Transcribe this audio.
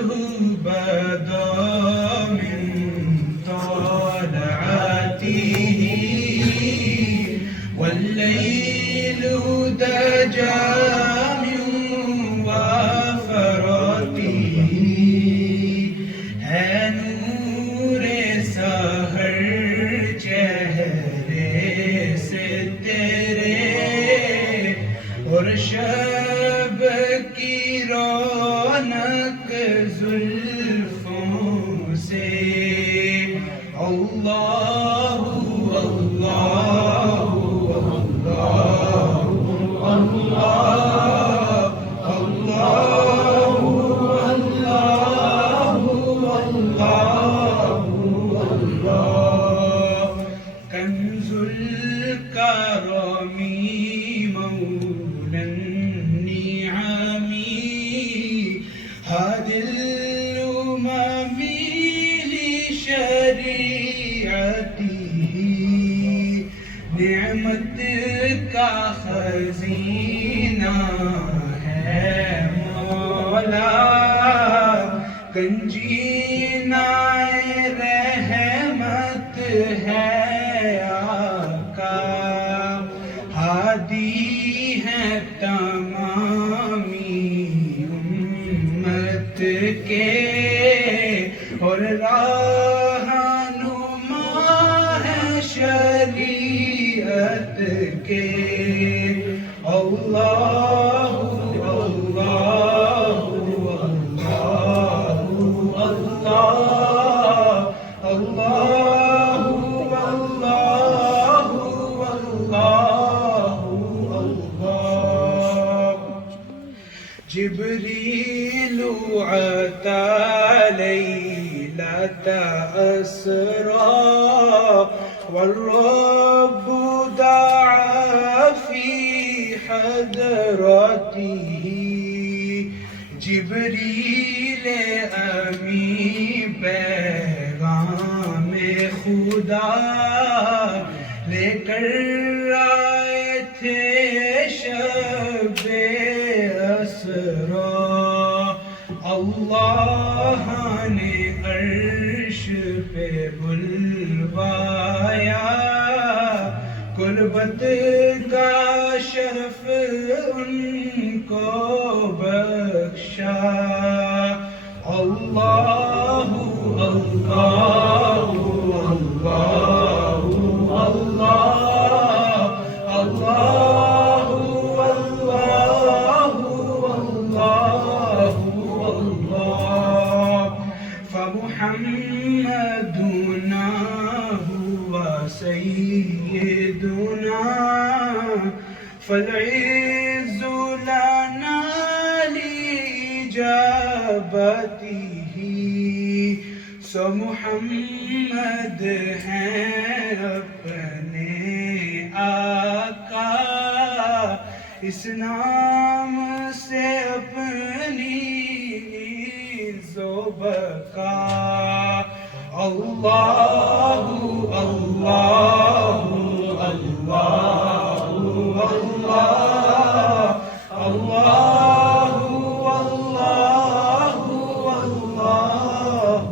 بدا من طلعته والليل دجى من وفراته ہے نور سحر چہرے سے تیرے اور شب کی رونق زلفوں سے اللہ اللہ کنز الکرم مولا النعم هادي الأمم لشريعته نعمت کا خزینہ ہے مولا گنجینہ رحمت ہے آقا ہادی ہے تمامی امت کے اور رہنما ہے شریعت کے اللہ اللہ اللہ جبريل أتى ليلة أسرى والرب دعا في حضرته جبريل أمی پیغام خدا لے کر آئے تھے شب اسرا اللہ نے عرش پہ بلوایا قربت کا شرف ان کو بخشا اللہ اللہ اللہ اللہ فمحمدنا هو سيدنا فالعز لنا لإجابته سو محمد ہیں اپنے آقا اس نام سے اپنی بقا اللہ اللہ اللہ اللہ اللہ اللہ